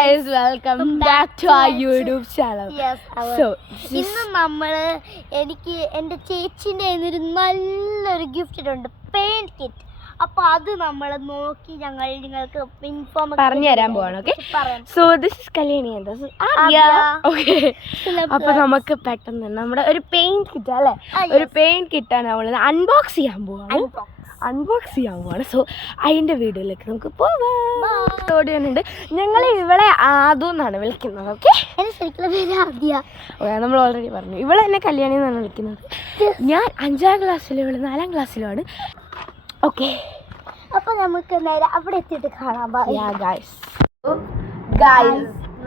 guys, welcome back to our YouTube channel. Yes, so ഇന്ന് നമ്മള് എനിക്ക് എൻ്റെ ചേച്ചിൻ്റെ ഒരു നല്ലൊരു ഗിഫ്റ്റ് ഉണ്ട്, പെയിന്റ് കിറ്റ്. അപ്പോൾ അത് നമ്മൾ നോക്കി നിങ്ങൾക്ക് ഇൻഫോം പറഞ്ഞു തരാൻ പോവാണ്. Okay, so this is Kalyani and this is ആദ്യ. ഓക്കെ, അപ്പോൾ നമുക്ക് പെട്ടെന്ന് നമ്മുടെ ഒരു പെയിന്റ് കിറ്റ് അല്ലേ, ഒരു പെയിന്റ് കിറ്റാണ് നമ്മൾ അൺബോക്സ് ചെയ്യാൻ പോവാണ്. സോ അതിൻ്റെ വീഡിയോയിലേക്ക് നമുക്ക് പോവാം. ഓടിയുണ്ട്. ഞങ്ങൾ ഇവളെ ആദു എന്നാണ് വിളിക്കുന്നത്. ഓക്കെ, നമ്മൾ ഓൾറെഡി പറഞ്ഞു ഇവളെ എന്നെ കല്യാണി എന്നാണ് വിളിക്കുന്നത്. ഞാൻ 5ാം ക്ലാസ്സിലും ഇവള് 4ാം ക്ലാസ്സിലുമാണ്. ഓക്കെ, അപ്പോൾ നമുക്ക് നേരെ അവിടെ എത്തിയിട്ട് കാണാം.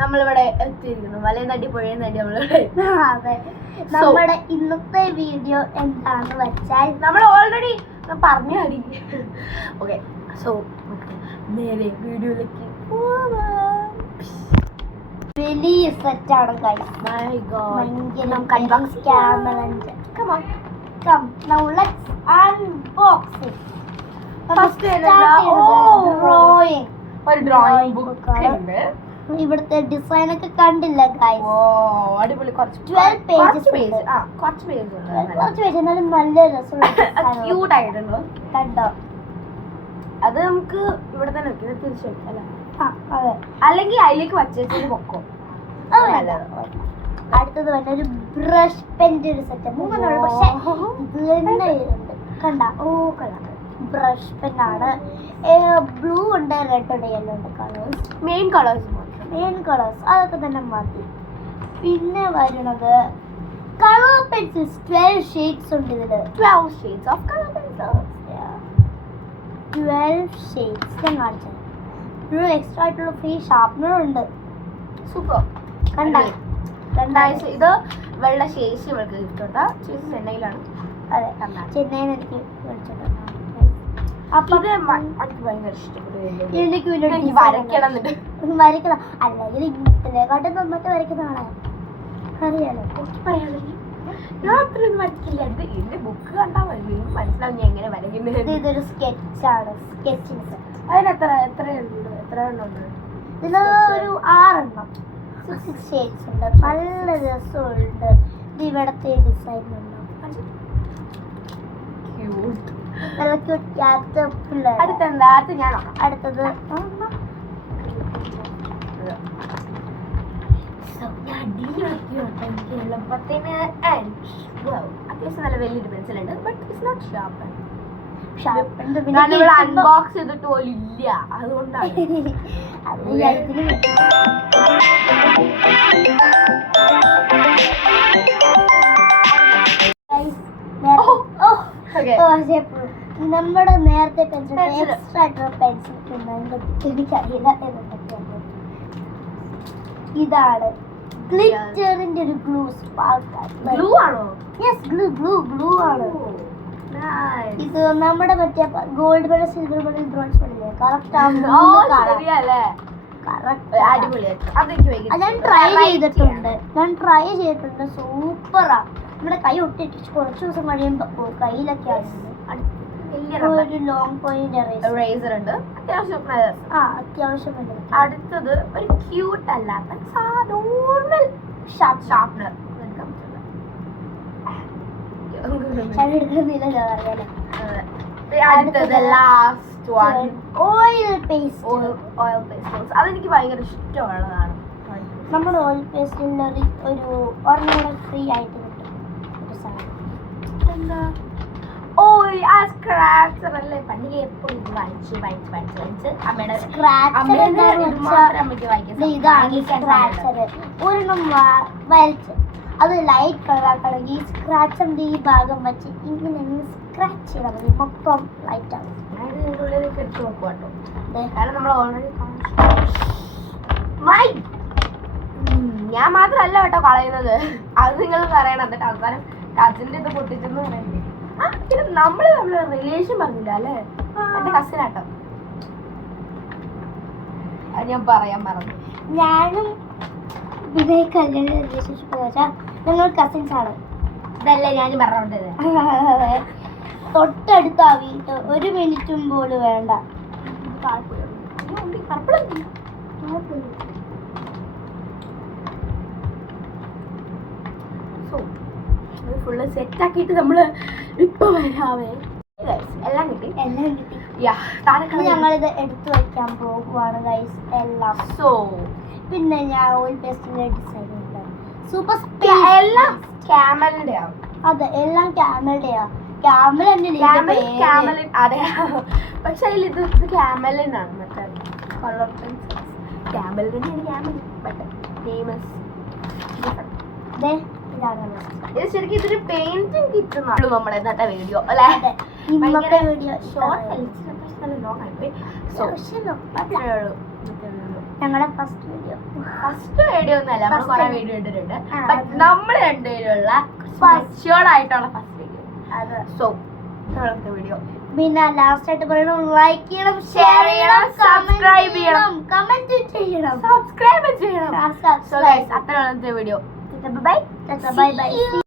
നമ്മളിവിടെ എത്തിയിരിക്കുന്നു. മലയും തട്ടി പുഴയും തട്ടി നമ്മളിവിടെ. അതെ, നമ്മുടെ ഇന്നത്തെ വീഡിയോ എന്താണെന്ന് വെച്ചാൽ നമ്മൾ ഓൾറെഡി പറഞ്ഞു അടി. ഓക്കെ, സോ നേരെ വീഡിയോയിലേക്ക് പോവാം. വലിയ സെറ്റാണ് ഗൈസ്. മൈ ഗോഡ്, നമുക്ക് unbox camera. Come, now let's unbox it. First drawing. ഒരു ഡ്രോയിങ് ബുക്ക് ഉണ്ട്. ഇവിടുത്തെ ഡിസൈൻ ഒക്കെ കണ്ടില്ല ഗൈസ്. ഓ അടിപൊളി. 12 pages പേജ് ഉണ്ട്. കുറച്ച് പേജ് എന്നാലും നല്ല രസമുള്ള ക്യൂട്ട് ആയിട്ടുണ്ടോ കണ്ടോ? അത് നമുക്ക് ഇവിടെ തന്നെ വെക്കുന്നത് തിരിച്ചു വെക്കാം അല്ലേ? അതെ, അല്ലെങ്കിൽ അതിലേക്ക് വച്ചേച്ചത് പൊക്കോ. അടുത്തത് വന്ന ഒരു ബ്രഷ് പെൻ്റെ ഒരു സെറ്റ്. 3 പക്ഷെ ഇത് തന്നെ വരുന്നുണ്ട്. കണ്ട? ഓ കണ്ട, ബ്രഷ് പെന്നാണ്. ബ്ലൂ ഉണ്ട്, റെഡ് ഉണ്ട്, യെല്ലോ ഉണ്ട്. കളേഴ്സ് മെയിൻ കളേഴ്സ് അതൊക്കെ തന്നെ മതി. പിന്നെ വരുന്നത് കളർ പെൻസിൽസ്. 12 ഷെയ്ഡ്സ് ഉണ്ട് ഇതില്. 12 shades of color pencils. 12 shades ഞാൻ കാണിച്ചത്. ഒരു എക്സ്ട്രാ ആയിട്ടുള്ള ഫ്രീ ഷാർപ്നർ ഉണ്ട്. സൂപ്പർ. കണ്ട? ഇത് വെള്ള ശേഷി ഇവൾക്ക് കിട്ടും. ചേച്ചി ചെന്നൈയിലാണ്. അതെ, ചെന്നൈയിൽ എനിക്ക് മേടിച്ചിട്ടുണ്ട്. അപ്പൊ ഇത് എനിക്ക് ഭയങ്കര ഇഷ്ടപ്പെട്ടു. എനിക്ക് വരയ്ക്കണം അല്ലെങ്കിൽ ഇതിനെക്കാട്ടും നന്നായിട്ട് വരയ്ക്കുന്നതാണ്. അറിയാലോ, ഞാൻ അത്രയൊന്നും വരയ്ക്കില്ല. എന്റെ ബുക്ക് കണ്ടാൽ മനസ്സിലാവും ഞാൻ എങ്ങനെ വരയ്ക്കുന്നത്. ഇതൊരു സ്കെച്ചാണ്, സ്കെച്ചിങ് സെറ്റ്. അതിന് എത്ര എണ്ണം ഉണ്ട്? ഇതിൽ ഒരു 6 എണ്ണം, 6 ഷെയ്ഡ്സ് ഉണ്ട്. നല്ല രസമുണ്ട്. ഇത് ഇവിടത്തെ ഡിസൈൻ ഉണ്ട്. നല്ല ക്യൂട്ട് ക്യാരക്ടർ പിള്ളേർ. അടുത്തത് ഞാൻ അടുത്തത് എനിക്ക് എളുപ്പത്തിന് അത്യാവശ്യം നല്ല വലിയൊരു പെൻസിൽ ഉണ്ട്. But it's not sharpen. Unbox ചെയ്തിട്ട് പോലും ഇല്ല, അതുകൊണ്ടാണ്. നമ്മുടെ നേരത്തെ പെൻസിൽ എക്സ്ട്രാ ആയിട്ടുള്ള പെൻസിൽ എനിക്കറിയില്ല. ഇതാണ് ഗ്ലിറ്ററിന്റെ ഒരു ഗ്ലൂ സ്പാർക്ക്. ഗ്ലൂ ആണോ? യെസ്, ഗ്ലൂ ആണ്. ഇത് നമ്മുടെ മറ്റേ gold medal, silver medal, bronze medal correct ഞാൻ ട്രൈ ചെയ്തിട്ടുണ്ട്. സൂപ്പറാ. നമ്മുടെ കൈ ഒട്ടിട്ട് കുറച്ച് ദിവസം കഴിയുമ്പോ കയ്യിലൊക്കെ ഒരു ലോങ് പോയിന്റ് എറേസർ ഉണ്ട്. അത്യാവശ്യം അടുത്തത് ഒരു ക്യൂട്ട് അല്ലാത്ത നോർമൽ ഷാർപ്നർ. അടുത്തത് ലാസ്റ്റ് വൺ, ഓയിൽ പേസ്റ്റ്. അതെനിക്ക് ഭയങ്കര ഇഷ്ടമുള്ളതാണ്. നമ്മുടെ ഓയിൽ പേസ്റ്റിൽ ഒരു ഒരെണ്ണം ഫ്രീ ആയിട്ട് കിട്ടും. ഒരു സാധനം എന്താ? ഓ, ആ സ്ക്രാച്ചർ അല്ലേ? പണ്ടിಗೆ എപ്പോഴും ഇത് വായിച്ച് അമ്മയുടെ ഇതാണ് സ്ക്രാച്ചർ. ഒരെണ്ണം വരച്ച് അത് ലൈറ്റ് കളറാക്കണമെങ്കിൽ ഈ സ്ക്രാച്ചറിന്റെ ഈ ഭാഗം വെച്ച് ഇങ്ങനെ സ്ക്രാച്ച് ചെയ്താൽ മതി, മൊത്തം ലൈറ്റ് ആവും. എടുത്ത് നോക്കുക കേട്ടോ, കാരണം നമ്മൾ ഓൾറെഡി ഞാൻ മാത്രമല്ല കേട്ടോ കളയുന്നത്, അത് നിങ്ങൾ പറയണം. എന്നിട്ട് അവസാനം കസിന്റെ ഇത് പൊട്ടിച്ചെന്ന് പറയണ്ടേ. പിന്നെ നമ്മള് റിലേഷൻ പറഞ്ഞില്ല അല്ലേ? എന്റെ കസിനാട്ടോ, അത് ഞാൻ പറയാൻ മറന്നു. ഞാനും വിനയ് കല്യാണ റിലേഷൻഷിപ്പ് വെച്ചാൽ ഞങ്ങൾ കസിൻസ് ആണ്. ഇതല്ലേ ഞാൻ പറഞ്ഞോണ്ടത്. തൊട്ടടുത്താ വീട്ട്, 1 മിനിറ്റും പോലും വേണ്ട. ഫുള്ള് സെറ്റാക്കിയിട്ട് നമ്മൾ ഇപ്പൊ വരാവേ. എല്ലാം കിട്ടി. ഞങ്ങളിത് എടുത്തു വെക്കാൻ പോകുവാണ് ഗൈസ് എല്ലാം. സോ പിന്നെ ഞാൻ ഓയിൽ പേസ്റ്റിന്റെ ഡിസൈൻ സൂപ്പർ എല്ലാം ക്യാമലിന്റെ ആവും. അതെ എല്ലാം ക്യാമലുടെയാ. ക്യാമൽ ക്യാമലിൻ അതെ. പക്ഷെ അതിൽ ഇത് ക്യാമലിനാണ് മറ്റേ കളർ പെൻസിൽ. ക്യാമലിനാണ് ക്യാമലിൻ ബട്ട് ഫേമസ്. ഇത് ശരിക്കും ഇതൊരു പെയിന്റിങ് കിട്ടുന്നുള്ളൂ നമ്മുടെ ഇന്നത്തെ വീഡിയോ അല്ലേ? ഇന്നത്തെ വീഡിയോ ഞങ്ങളുടെ ഫസ്റ്റ് വീഡിയോ ഒന്നല്ല, നമ്മൾ കുറെ വീഡിയോ ഇട്ടിട്ടുണ്ട്. ബട്ട് നമ്മൾ രണ്ടുപേരുള്ള മച്ചുവേർഡ് ആയിട്ടുള്ള ഫസ്റ്റ് വീഡിയോ. സോ വീഡിയോ പിന്നെ ലാസ്റ്റ് ആയിട്ട് പറയണം, ലൈക്ക് ചെയ്യണം, ഷെയർ ചെയ്യണം, സബ്സ്ക്രൈബ് ചെയ്യണം, കമന്റ് ചെയ്യണം, സബ്സ്ക്രൈബ് ചെയ്യണം. സോ ഗൈസ് അത്രയാണ് ഇന്നത്തെ വീഡിയോ. Bye bye.